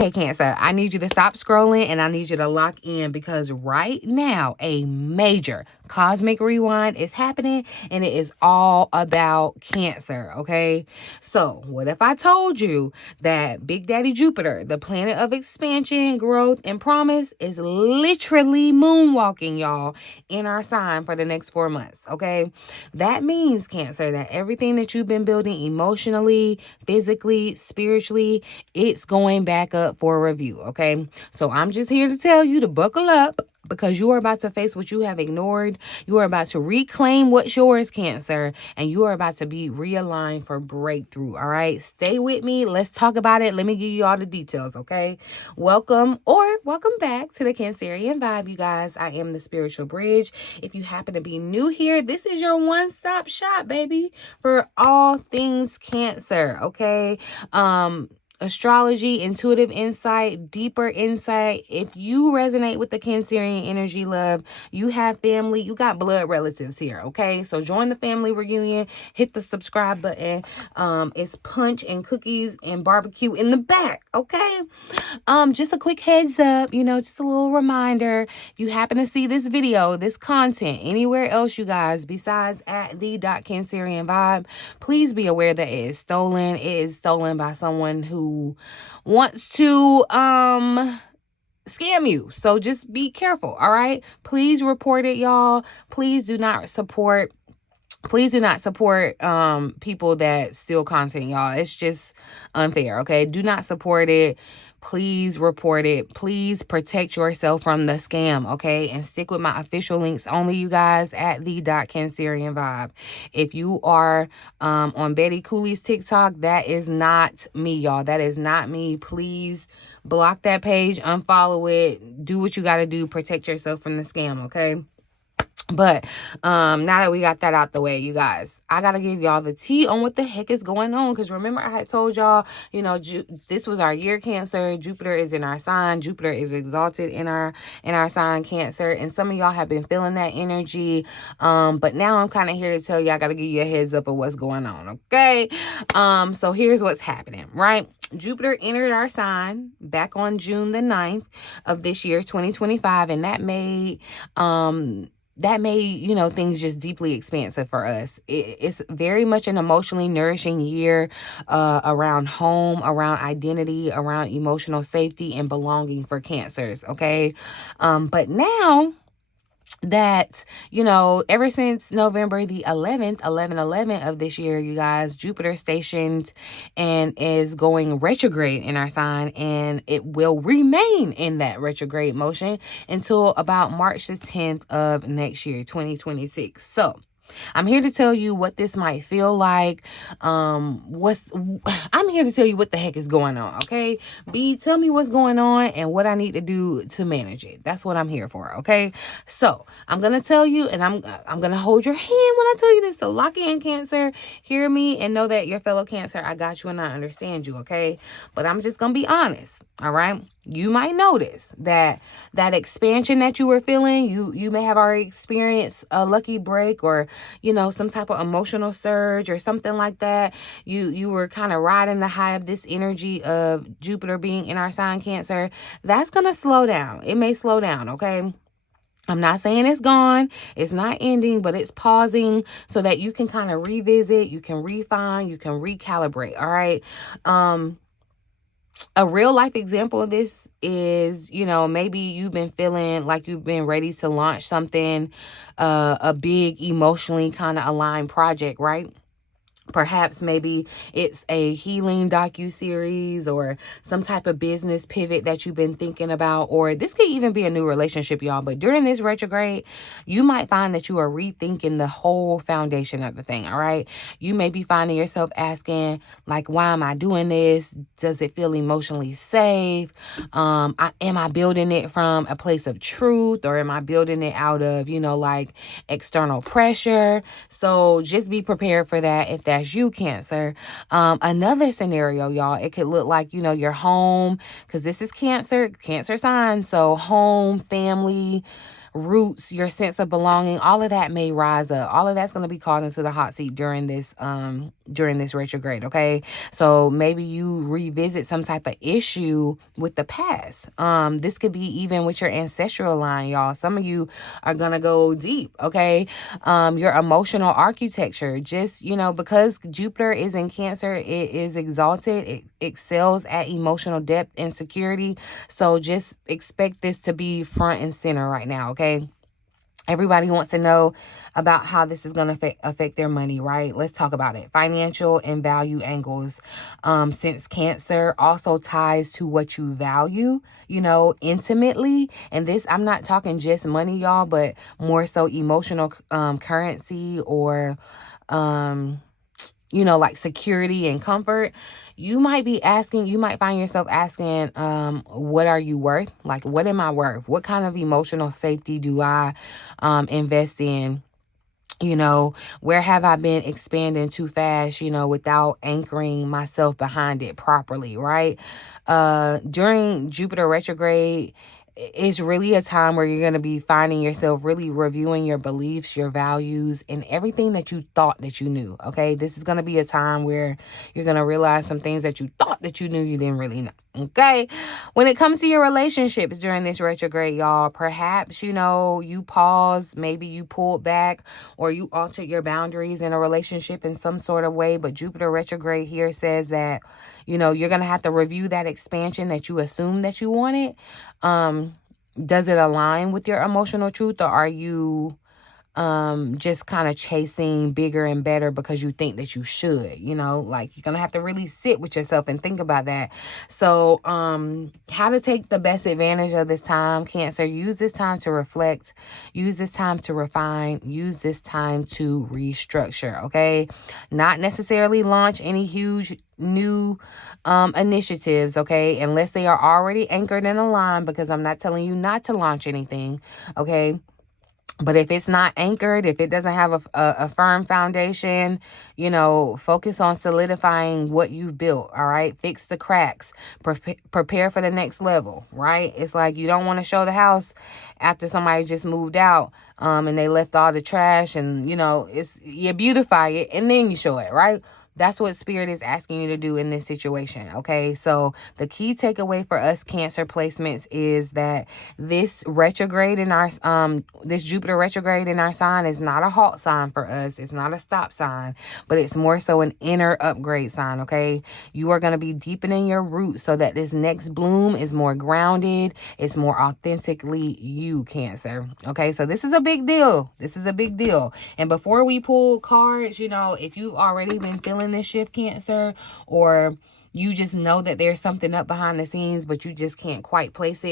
Okay, Cancer, I need you to stop scrolling and I need you to lock in, because right now a major cosmic rewind is happening and it is all about Cancer, okay? So what if I told you that Big Daddy Jupiter, the planet of expansion, growth, and promise, is literally moonwalking, y'all, in our sign for the next 4 months, okay? That means, Cancer, that everything that you've been building emotionally, physically, spiritually, it's going back up for review, okay? So I'm just here to tell you to buckle up, because you are about to face what you have ignored. You are about to reclaim what's yours, Cancer, and you are about to be realigned for breakthrough, all right? Stay with me. Let's talk about it. Let me give you all the details, okay? Welcome back to the Cancerian Vibe, you guys. I am the Spiritual Bridge. If you happen to be new here, this is your one-stop shop, baby, for all things Cancer, okay? Astrology, intuitive insight, deeper insight. If you resonate with the Cancerian energy, love, you have family, you got blood relatives here, okay? So join the family reunion, hit the subscribe button. It's punch and cookies and barbecue in the back, okay? Just a quick heads up, just a little reminder. If you happen to see this video, this content anywhere else, you guys, besides at the Cancerian Vibe, please be aware that it is stolen. It is stolen by someone who wants to scam you. So just be careful, all right? Please report it, y'all. Please do not support people that steal content, y'all. It's just unfair, okay? Do not support it. Please report it. Please protect yourself from the scam, okay? And stick with my official links only, you guys, at the Cancerian Vibe. If you are on Betty Cooley's TikTok, that is not me, y'all. That is not me. Please block that page, unfollow it, do what you got to do, protect yourself from the scam, okay? But now that we got that out the way, you guys, I gotta give y'all the tea on what the heck is going on. Because remember, I had told y'all, this was our year, Cancer. Jupiter is in our sign. Jupiter is exalted in our sign, Cancer. And some of y'all have been feeling that energy. But now I'm kind of here to tell you, I gotta give you a heads up of what's going on, okay? So here's what's happening, right? Jupiter entered our sign back on June the 9th of this year, 2025, and that made things just deeply expansive for us. It's very much an emotionally nourishing year around home, around identity, around emotional safety and belonging for Cancers, okay? But now that, ever since November the 11th, 11/11 of this year, you guys, Jupiter stationed and is going retrograde in our sign, and it will remain in that retrograde motion until about March the 10th of next year, 2026. So I'm here to tell you what this might feel like. I'm here to tell you what the heck is going on, okay? B, tell me what's going on and what I need to do to manage it. That's what I'm here for, okay? So I'm gonna tell you, and I'm gonna hold your hand when I tell you this. So lock in, Cancer. Hear me and know that your fellow Cancer, I got you and I understand you, okay? But I'm just gonna be honest, all right? You might notice that expansion that you were feeling, you may have already experienced a lucky break or, some type of emotional surge or something like that. You were kind of riding the high of this energy of Jupiter being in our sign, Cancer. That's going to slow down. It may slow down, okay? I'm not saying it's gone. It's not ending, but it's pausing so that you can kind of revisit, you can refine, you can recalibrate, all right? A real life example of this is, maybe you've been feeling like you've been ready to launch something, a big emotionally kind of aligned project, right? Perhaps maybe it's a healing docu-series or some type of business pivot that you've been thinking about, or this could even be a new relationship, y'all. But during this retrograde, you might find that you are rethinking the whole foundation of the thing, all right? You may be finding yourself asking, like, why am I doing this? Does it feel emotionally safe? Am I building it from a place of truth, or am I building it out of, external pressure? So just be prepared for that if that's you, Cancer. Another scenario, y'all, it could look like, your home, because this is Cancer sign. So home, family, roots, your sense of belonging, all of that may rise up. All of that's going to be called into the hot seat during this retrograde, okay? So maybe you revisit some type of issue with the past. This could be even with your ancestral line, y'all. Some of you are going to go deep, okay? Your emotional architecture, just, you know, because Jupiter is in Cancer, it is exalted. It excels at emotional depth and security. So just expect this to be front and center right now, okay? Everybody wants to know about how this is going to affect their money, right? Let's talk about it. Financial and value angles. Since Cancer also ties to what you value, you know, intimately. And this, I'm not talking just money, y'all, but more so emotional currency or, you know, like security and comfort. You might find yourself asking, what are you worth? Like, what am I worth? What kind of emotional safety do I invest in? You know, where have I been expanding too fast, you know, without anchoring myself behind it properly, right? During Jupiter retrograde, it's really a time where you're going to be finding yourself really reviewing your beliefs, your values, and everything that you thought that you knew, okay? This is going to be a time where you're going to realize some things that you thought that you knew you didn't really know, okay? When it comes to your relationships during this retrograde, y'all, perhaps, you know, you paused, maybe you pulled back, or you altered your boundaries in a relationship in some sort of way, but Jupiter retrograde here says that, you know, you're going to have to review that expansion that you assumed that you wanted. Does it align with your emotional truth, or are you just kind of chasing bigger and better because you think that you should? You know, like, you're gonna have to really sit with yourself and think about that. So how to take the best advantage of this time, Cancer. Use this time to reflect, use this time to refine, use this time to restructure, okay? Not necessarily launch any huge new initiatives, okay, unless they are already anchored in a line, because I'm not telling you not to launch anything, okay? But if it's not anchored, if it doesn't have a firm foundation, you know, focus on solidifying what you've built, all right? Fix the cracks. Prepare for the next level, right? It's like you don't want to show the house after somebody just moved out and they left all the trash, and, you know, you beautify it and then you show it, right? That's what Spirit is asking you to do in this situation, okay? So the key takeaway for us Cancer placements is that this retrograde in our this Jupiter retrograde in our sign is not a halt sign for us. It's not a stop sign, but it's more so an inner upgrade sign, okay? You are going to be deepening your roots so that this next bloom is more grounded. It's more authentically you, Cancer, okay? So this is a big deal. This is a big deal. And before we pull cards, you know, if you've already been feeling this shift, Cancer, or you just know that there's something up behind the scenes, but you just can't quite place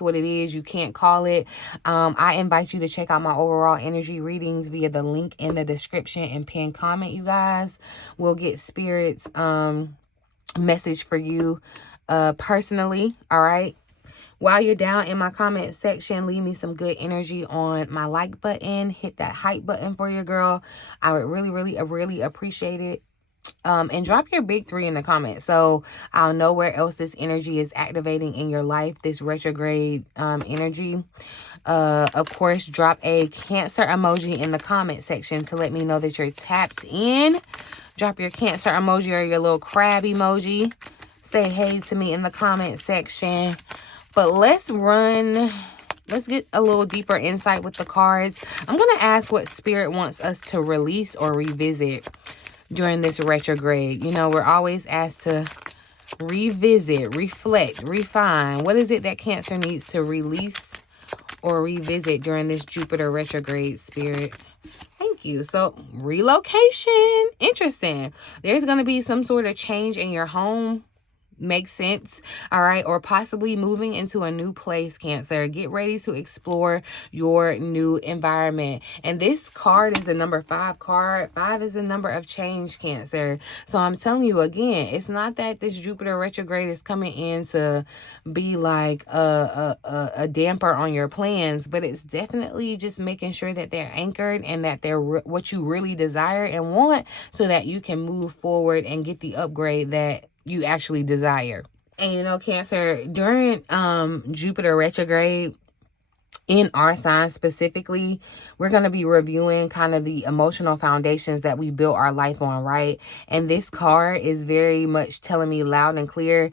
what it is, you can't call it, I invite you to check out my overall energy readings via the link in the description and pinned comment. You guys will get Spirit's message for you personally, all right? While you're down in my comment section, leave me some good energy on my like button. Hit that hype button for your girl. I would really appreciate it. And drop your big 3 in the comments so I'll know where else this energy is activating in your life, this retrograde energy. Of course, drop a Cancer emoji in the comment section to let me know that you're tapped in. Drop your Cancer emoji or your little crab emoji. Say hey to me in the comment section. But let's get a little deeper insight with the cards. I'm going to ask what Spirit wants us to release or revisit during this retrograde. You know, we're always asked to revisit, reflect, refine. What is it that Cancer needs to release or revisit during this Jupiter retrograde, Spirit? Thank you. So, relocation. Interesting. There's going to be some sort of change in your home. Makes sense, all right? Or possibly moving into a new place, Cancer. Get ready to explore your new environment. And this card is a number 5 card. 5 is a number of change, Cancer. So I'm telling you again, it's not that this Jupiter retrograde is coming in to be like a damper on your plans, but it's definitely just making sure that they're anchored and that they're what you really desire and want, so that you can move forward and get the upgrade that you actually desire. And you know, Cancer, during Jupiter retrograde, in our sign specifically, we're going to be reviewing kind of the emotional foundations that we built our life on, right? And this card is very much telling me loud and clear,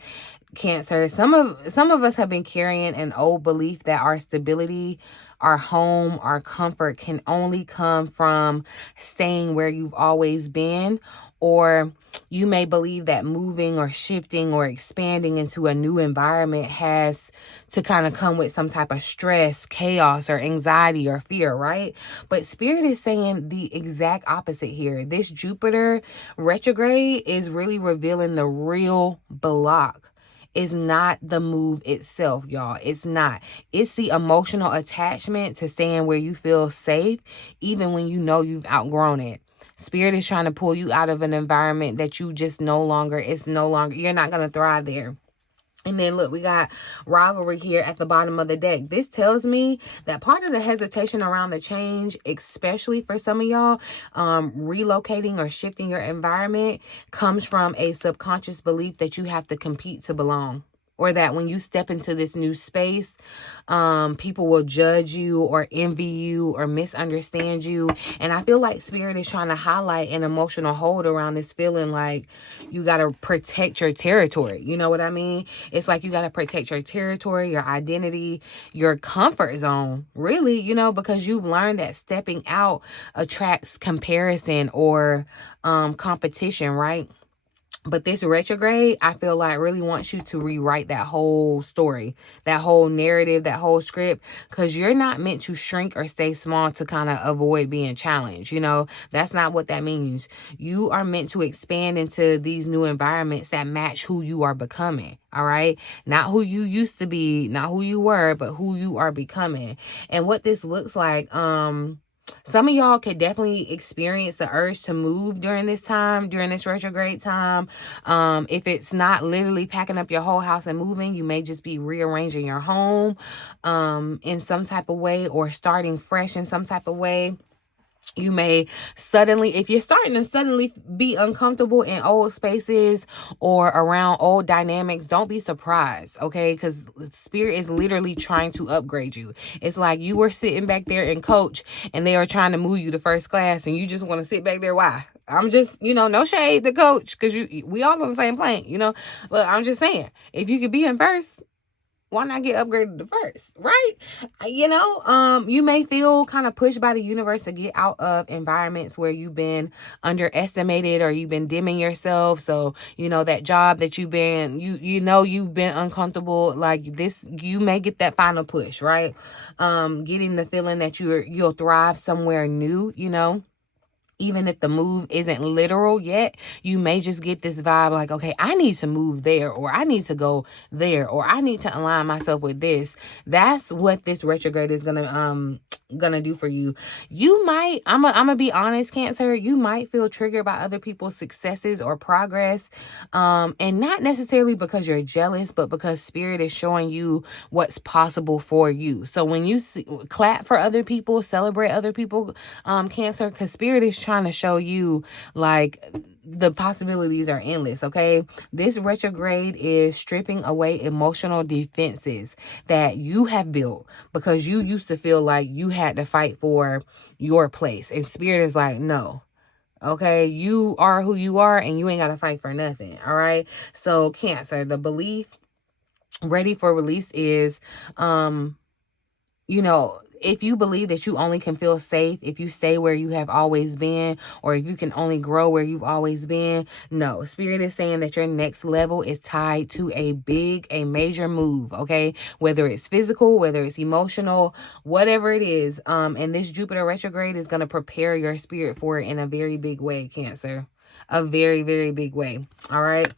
Cancer, some of us have been carrying an old belief that our stability, our home, our comfort can only come from staying where you've always been. Or you may believe that moving or shifting or expanding into a new environment has to kind of come with some type of stress, chaos, or anxiety or fear, right? But Spirit is saying the exact opposite here. This Jupiter retrograde is really revealing the real block is not the move itself, y'all. It's not. It's the emotional attachment to staying where you feel safe, even when you know you've outgrown it. Spirit is trying to pull you out of an environment that you just you're not going to thrive there. And then look, we got rivalry here at the bottom of the deck. This tells me that part of the hesitation around the change, especially for some of y'all, relocating or shifting your environment, comes from a subconscious belief that you have to compete to belong. Or that when you step into this new space, people will judge you or envy you or misunderstand you. And I feel like Spirit is trying to highlight an emotional hold around this feeling like you got to protect your territory. You know what I mean? It's like you got to protect your territory, your identity, your comfort zone, really, because you've learned that stepping out attracts comparison or competition, right? But this retrograde, I feel like really wants you to rewrite that whole story, that whole narrative, that whole script, because you're not meant to shrink or stay small to kind of avoid being challenged. That's not what that means. You are meant to expand into these new environments that match who you are becoming. All right. Not who you used to be, not who you were, but who you are becoming. And what this looks like, some of y'all could definitely experience the urge to move during this time, during this retrograde time. If it's not literally packing up your whole house and moving, you may just be rearranging your home in some type of way, or starting fresh in some type of way. You may if you're starting to suddenly be uncomfortable in old spaces or around old dynamics, don't be surprised, okay? Because Spirit is literally trying to upgrade you. It's like you were sitting back there in coach and they are trying to move you to first class and you just want to sit back there. Why? I'm just, no shade to coach, because we all on the same plane, but I'm just saying, if you could be in first, why not get upgraded to first, right? You may feel kind of pushed by the universe to get out of environments where you've been underestimated or you've been dimming yourself. So, that job that you've been, you've been uncomfortable like this, you may get that final push, right? Getting the feeling that you'll thrive somewhere new, even if the move isn't literal yet, you may just get this vibe like, okay, I need to move there, or I need to go there, or I need to align myself with this. That's what this retrograde is gonna do for you. You might, I'm gonna be honest, Cancer, you might feel triggered by other people's successes or progress, and not necessarily because you're jealous, but because Spirit is showing you what's possible for you. So when you clap for other people, celebrate other people, Cancer, because Spirit is trying to show you like the possibilities are endless, okay? This retrograde is stripping away emotional defenses that you have built because you used to feel like you had to fight for your place. And Spirit is like, no. Okay, you are who you are and you ain't got to fight for nothing, all right? So Cancer, the belief ready for release is, if you believe that you only can feel safe if you stay where you have always been, or if you can only grow where you've always been, no. Spirit is saying that your next level is tied to a major move, okay? Whether it's physical, whether it's emotional, whatever it is. And this Jupiter retrograde is going to prepare your spirit for it in a very big way, Cancer. A very, very big way, all right?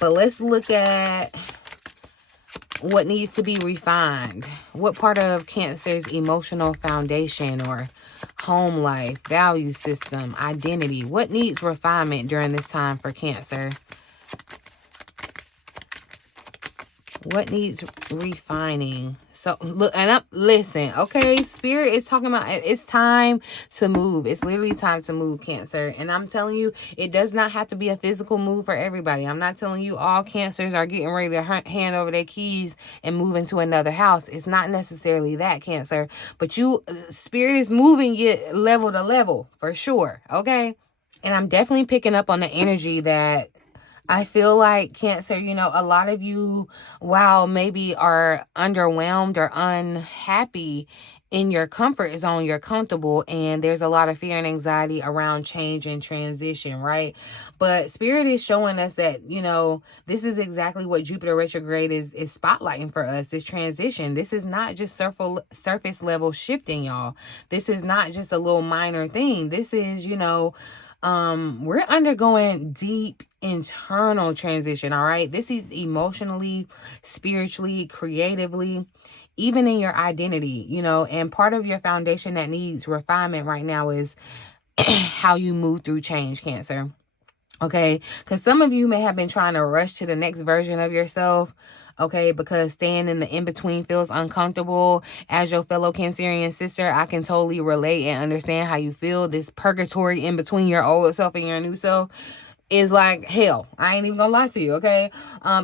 But let's look at what needs to be refined. What part of Cancer's emotional foundation or home life, value system, identity, what needs refinement during this time for Cancer? What needs refining? So look, and listen, okay, Spirit is talking about it's time to move. It's literally time to move, Cancer. And I'm telling you, it does not have to be a physical move for everybody. I'm not telling you all Cancers are getting ready to hand over their keys and move into another house. It's not necessarily that, Cancer. But you, Spirit is moving you level to level for sure, okay? And I'm definitely picking up on the energy that I feel like, Cancer, you know, a lot of you, while maybe are underwhelmed or unhappy in your comfort zone, you're comfortable, and there's a lot of fear and anxiety around change and transition, right? But Spirit is showing us that, you know, this is exactly what Jupiter retrograde is spotlighting for us, this transition. This is not just surface level shifting, y'all. This is not just a little minor thing. This is, you know, we're undergoing deep internal transition, all right? This is emotionally, spiritually, creatively, even in your identity, you know, and part of your foundation that needs refinement right now is how you move through change, Cancer. Okay, because some of you may have been trying to rush to the next version of yourself, okay, because staying in the in-between feels uncomfortable. As your fellow Cancerian sister, I can totally relate and understand how you feel. This purgatory in between your old self and your new self is like hell. I ain't even gonna lie to you, okay?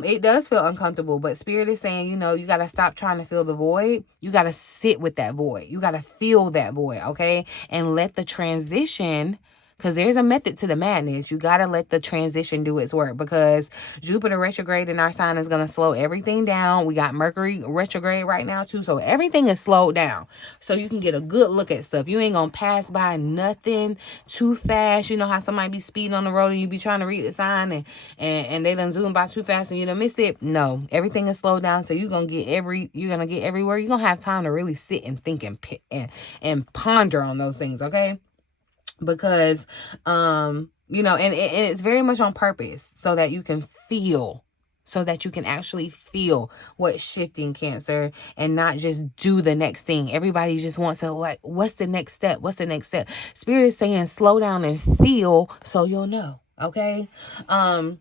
It does feel uncomfortable, but Spirit is saying, you know, you gotta stop trying to fill the void. You gotta sit with that void. You gotta feel that void, okay? And let the transition, because there's a method to the madness. You got to let the transition do its work, because Jupiter retrograde in our sign is going to slow everything down. We got Mercury retrograde right now too. So everything is slowed down. So you can get a good look at stuff. You ain't going to pass by nothing too fast. You know how somebody be speeding on the road and you be trying to read the sign and they done zoom by too fast and you done missed it. No, everything is slowed down. So you're going to get everywhere. You're going to have time to really sit and think and ponder on those things. Okay. Because, you know, and it's very much on purpose so that you can feel, so that you can actually feel what's shifting, Cancer, and not just do the next thing. Everybody just wants to, like, what's the next step? What's the next step? Spirit is saying slow down and feel so you'll know. Okay. But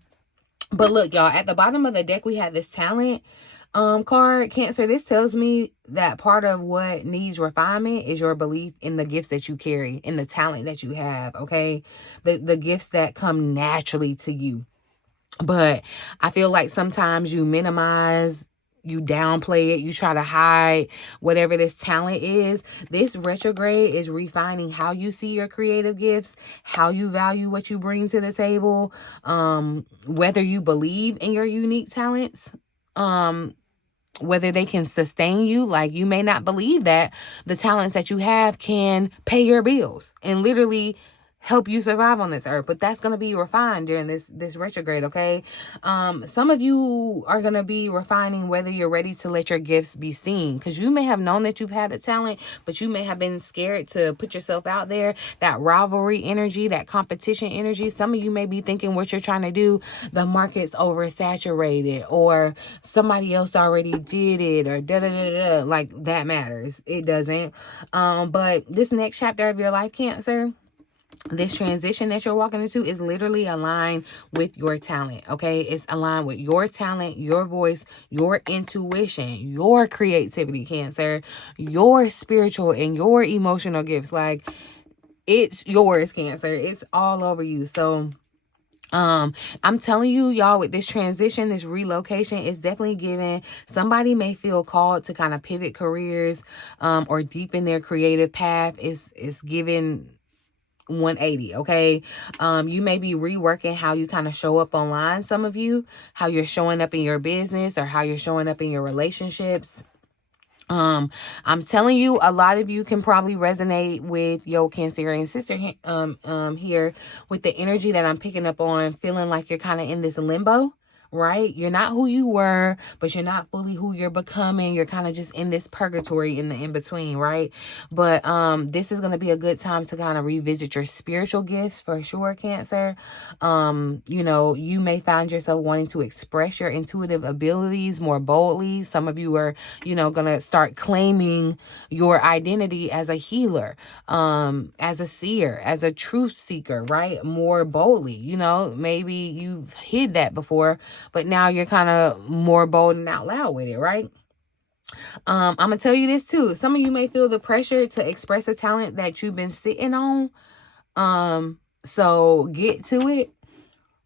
look, y'all, at the bottom of the deck, we have this talent card, Cancer. This tells me that part of what needs refinement is your belief in the gifts that you carry, in the talent that you have, okay? The gifts that come naturally to you. But I feel like sometimes you minimize, you downplay it, you try to hide whatever this talent is. This retrograde is refining how you see your creative gifts, how you value what you bring to the table, whether you believe in your unique talents, whether they can sustain you. Like, you may not believe that the talents that you have can pay your bills and literally help you survive on this earth, but that's going to be refined during this retrograde, okay? Some of you are going to be refining whether you're ready to let your gifts be seen, because you may have known that you've had a talent, but you may have been scared to put yourself out there. That rivalry energy, that competition energy, some of you may be thinking what you're trying to do, the market's oversaturated, or somebody else already did it, or da-da-da-da-da. Like, that matters. It doesn't. But this next chapter of your life, Cancer, this transition that you're walking into is literally aligned with your talent, okay? It's aligned with your talent, your voice, your intuition, your creativity, Cancer, your spiritual and your emotional gifts. Like, it's yours, Cancer. It's all over you. So I'm telling you, y'all, with this transition, this relocation is definitely giving. Somebody may feel called to kind of pivot careers, or deepen their creative path. It's giving 180, okay? You may be reworking how you kind of show up online, some of you, how you're showing up in your business or how you're showing up in your relationships. I'm telling you, a lot of you can probably resonate with your Cancerian sister here with the energy that I'm picking up on, feeling like you're kind of in this limbo. Right? You're not who you were, but you're not fully who you're becoming. You're kind of just in this purgatory in the in-between, right? But this is going to be a good time to kind of revisit your spiritual gifts for sure, Cancer. You know, you may find yourself wanting to express your intuitive abilities more boldly. Some of you are, you know, going to start claiming your identity as a healer, as a seer, as a truth seeker, right? More boldly. You know, maybe you've hid that before, but now you're kind of more bold and out loud with it, right? I'm gonna tell you this too. Some of you may feel the pressure to express a talent that you've been sitting on. So get to it.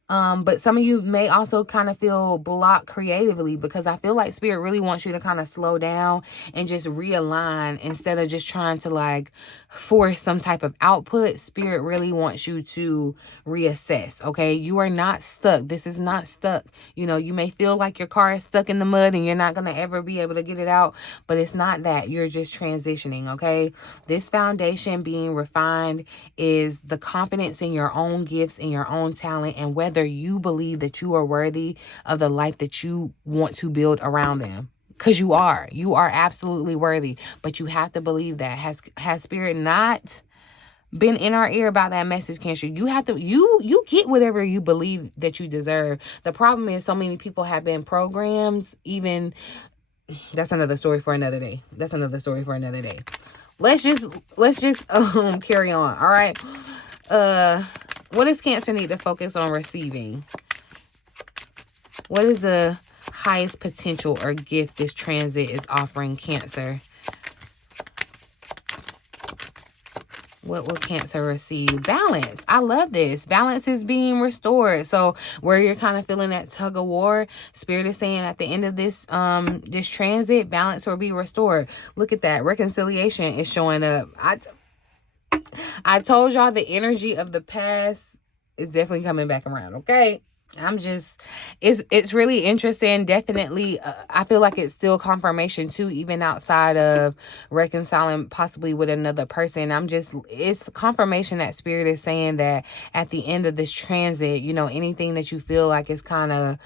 But some of you may also kind of feel blocked creatively, because I feel like Spirit really wants you to kind of slow down and just realign instead of just trying to like force some type of output. Spirit really wants you to reassess, okay? You are not stuck. This is not stuck. You know, you may feel like your car is stuck in the mud and you're not going to ever be able to get it out, but it's not that. You're just transitioning, okay? This foundation being refined is the confidence in your own gifts and your own talent, and whether you believe that you are worthy of the life that you want to build around them. Because you are absolutely worthy, but you have to believe that. Has Spirit not been in our ear about that message, Cancer? You have to, you get whatever you believe that you deserve. The problem is so many people have been programmed, even, that's another story for another day. Let's just carry on. All right. What does Cancer need to focus on receiving? What is the highest potential or gift this transit is offering Cancer? What will Cancer receive? Balance. I love this. Balance is being restored. So where you're kind of feeling that tug of war, Spirit is saying at the end of this this transit, balance will be restored. Look at that. Reconciliation is showing up. I told y'all the energy of the past is definitely coming back around, okay? It's really interesting. Definitely, I feel like it's still confirmation too, even outside of reconciling possibly with another person. It's confirmation that Spirit is saying that at the end of this transit, you know, anything that you feel like is kind of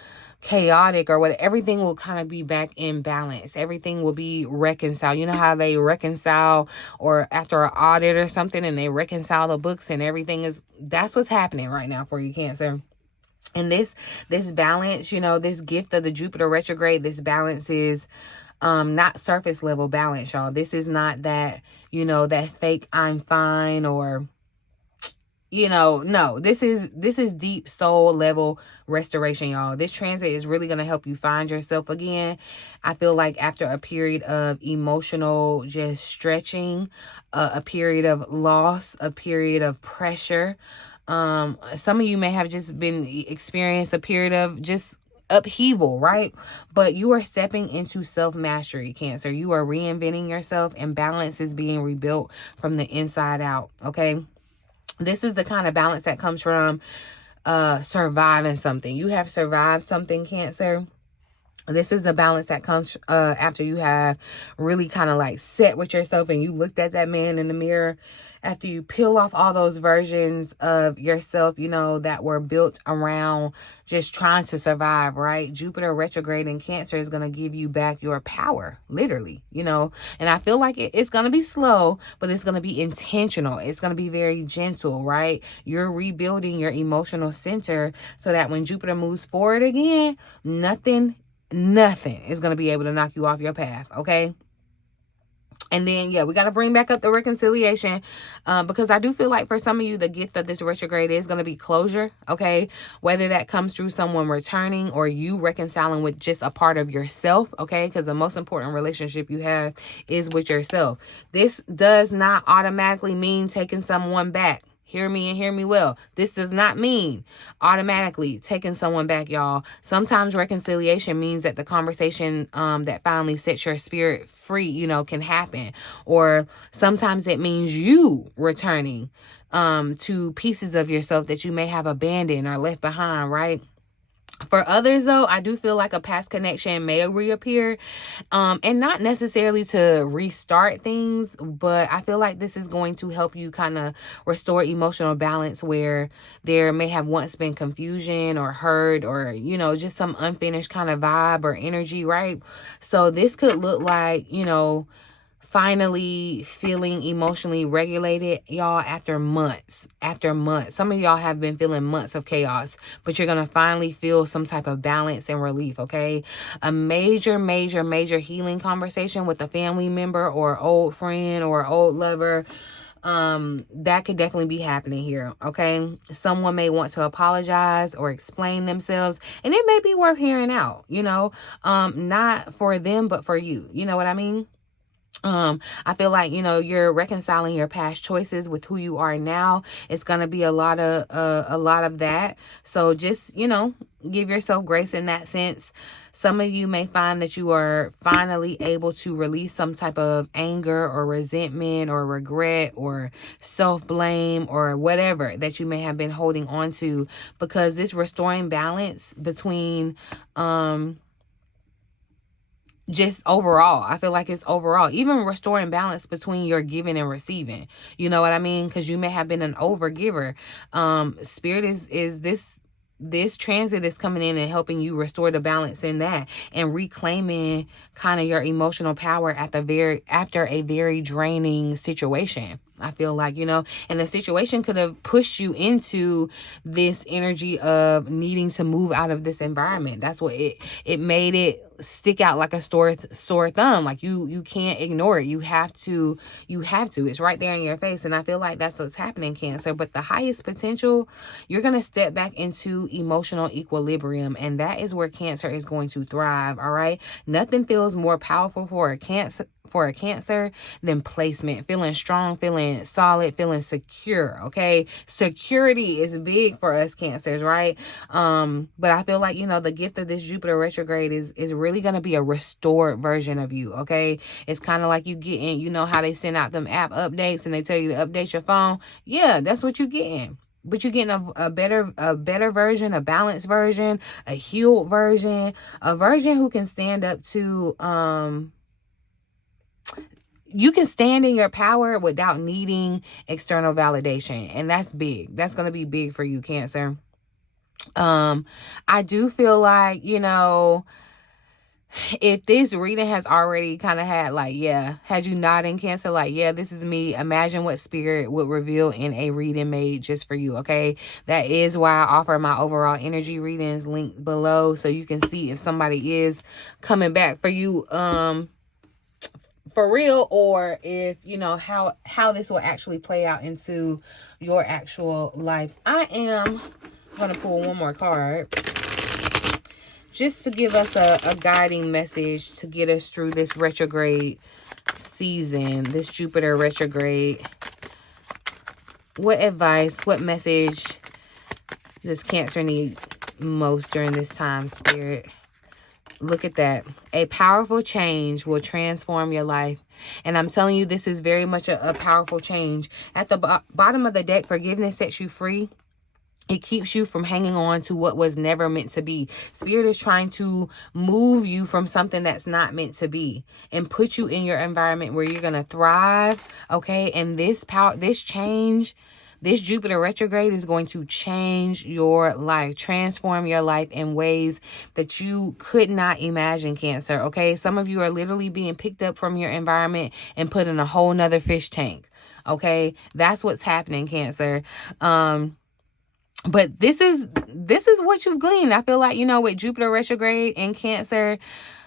chaotic or what, everything will kind of be back in balance. Everything will be reconciled. You know how they reconcile, or after an audit or something, and they reconcile the books and everything that's what's happening right now for you, Cancer. And this balance, you know, this gift of the Jupiter retrograde, this balance is not surface level balance, y'all. This is not that, you know, that fake I'm fine, or, you know, no, this is deep soul level restoration, y'all. This transit is really going to help you find yourself again. I feel like after a period of emotional just stretching, a period of loss, a period of pressure, some of you may have just been experienced a period of just upheaval, right? But you are stepping into self-mastery, Cancer. You are reinventing yourself, and balance is being rebuilt from the inside out, okay? This is the kind of balance that comes from surviving something. You have survived something, Cancer. This is the balance that comes after you have really kind of like sat with yourself and you looked at that man in the mirror. After you peel off all those versions of yourself, you know, that were built around just trying to survive, right? Jupiter retrograde in Cancer is going to give you back your power, literally, you know. And I feel like it's going to be slow, but it's going to be intentional. It's going to be very gentle, right? You're rebuilding your emotional center so that when Jupiter moves forward again, nothing is going to be able to knock you off your path, okay? And then, yeah, we got to bring back up the reconciliation because I do feel like for some of you, the gift of this retrograde is going to be closure, okay? Whether that comes through someone returning or you reconciling with just a part of yourself, okay? Because the most important relationship you have is with yourself. This does not automatically mean taking someone back. Hear me and hear me well. This does not mean automatically taking someone back, y'all. Sometimes reconciliation means that the conversation that finally sets your spirit free, you know, can happen. Or sometimes it means you returning to pieces of yourself that you may have abandoned or left behind, right? For others, though, I do feel like a past connection may reappear, and not necessarily to restart things, but I feel like this is going to help you kind of restore emotional balance where there may have once been confusion or hurt or, you know, just some unfinished kind of vibe or energy, right? So this could look like, you know, finally feeling emotionally regulated, y'all, after months. Some of y'all have been feeling months of chaos, but you're gonna finally feel some type of balance and relief, okay? A major healing conversation with a family member or old friend or old lover that could definitely be happening here. Okay, someone may want to apologize or explain themselves, and it may be worth hearing out, not for them but for you, you know what I mean? I feel like, you're reconciling your past choices with who you are now. It's going to be a lot of that. So just, give yourself grace in that sense. Some of you may find that you are finally able to release some type of anger or resentment or regret or self-blame or whatever that you may have been holding on to, because this restoring balance between, just overall, I feel like it's overall, even restoring balance between your giving and receiving, you know what I mean? Because you may have been an over giver. Spirit is this transit is coming in and helping you restore the balance in that, and reclaiming kind of your emotional power after a very draining situation. I feel like, and the situation could have pushed you into this energy of needing to move out of this environment. That's what it made it stick out like a sore thumb. Like you can't ignore it. You have to. It's right there in your face. And I feel like that's what's happening, Cancer. But the highest potential, you're going to step back into emotional equilibrium. And that is where Cancer is going to thrive. All right. Nothing feels more powerful for a Cancer than placement. Feeling strong, feeling solid, feeling secure. Okay. Security is big for us Cancers, right? But I feel like, the gift of this Jupiter retrograde is really going to be a restored version of you. Okay. It's kind of like you getting, how they send out them app updates and they tell you to update your phone. Yeah, that's what you're getting. But you're getting a better version, a balanced version, a healed version, a version who can stand up to, you can stand in your power without needing external validation. And that's big. That's going to be big for you, Cancer. I do feel like, if this reading has already kind of had you nodding, Cancer, like, yeah, this is me. Imagine what spirit would reveal in a reading made just for you. Okay. That is why I offer my overall energy readings linked below, so you can see if somebody is coming back for you, for real, or if how this will actually play out into your actual life. I am gonna pull one more card just to give us a guiding message to get us through this retrograde season, this Jupiter retrograde. What advice, what message does Cancer need most during this time, Spirit? Look at that. A powerful change will transform your life. And I'm telling you, this is very much a powerful change. At the bottom of the deck, forgiveness sets you free. It keeps you from hanging on to what was never meant to be. Spirit is trying to move you from something that's not meant to be and put you in your environment where you're going to thrive. Okay. And this change, this Jupiter retrograde is going to change your life, transform your life in ways that you could not imagine, Cancer. Okay. Some of you are literally being picked up from your environment and put in a whole nother fish tank. Okay. That's what's happening, Cancer. But this is what you've gleaned. I feel like, with Jupiter retrograde and Cancer,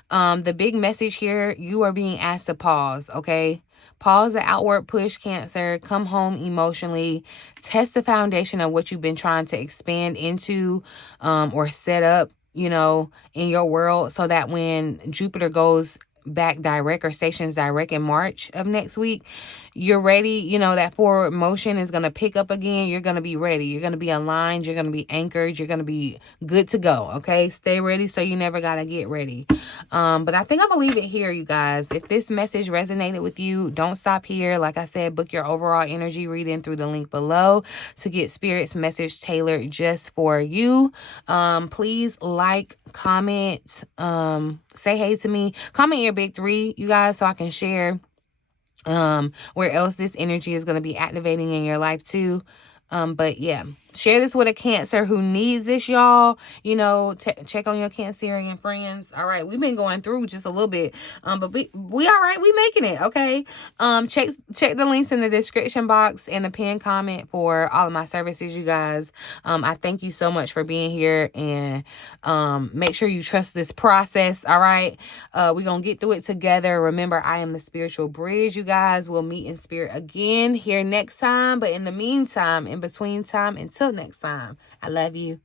the big message here, you are being asked to pause, okay? Pause the outward push, Cancer. Come home emotionally. Test the foundation of what you've been trying to expand into, or set up, in your world, so that when Jupiter goes back direct or stations direct in March of next week, you're ready. That forward motion is going to pick up again. You're going to be ready. You're going to be aligned. You're going to be anchored. You're going to be good to go. Okay. Stay ready so you never got to get ready. But I think I'm going to leave it here, you guys. If this message resonated with you, don't stop here. Like I said, book your overall energy reading through the link below to get Spirit's message tailored just for you. Please like, comment, say hey to me, comment your big three, you guys, so I can share where else this energy is going to be activating in your life too. But yeah, Share this with a Cancer who needs this, y'all. You know, check on your Cancerian friends. All right, we've been going through just a little bit, but we all right. We making it, okay. Check the links in the description box and the pinned comment for all of my services, you guys. I thank you so much for being here, and make sure you trust this process. All right, we're gonna get through it together. Remember, I am the spiritual bridge, you guys. We'll meet in spirit again here next time, but in the meantime, in between time, until next time, I love you.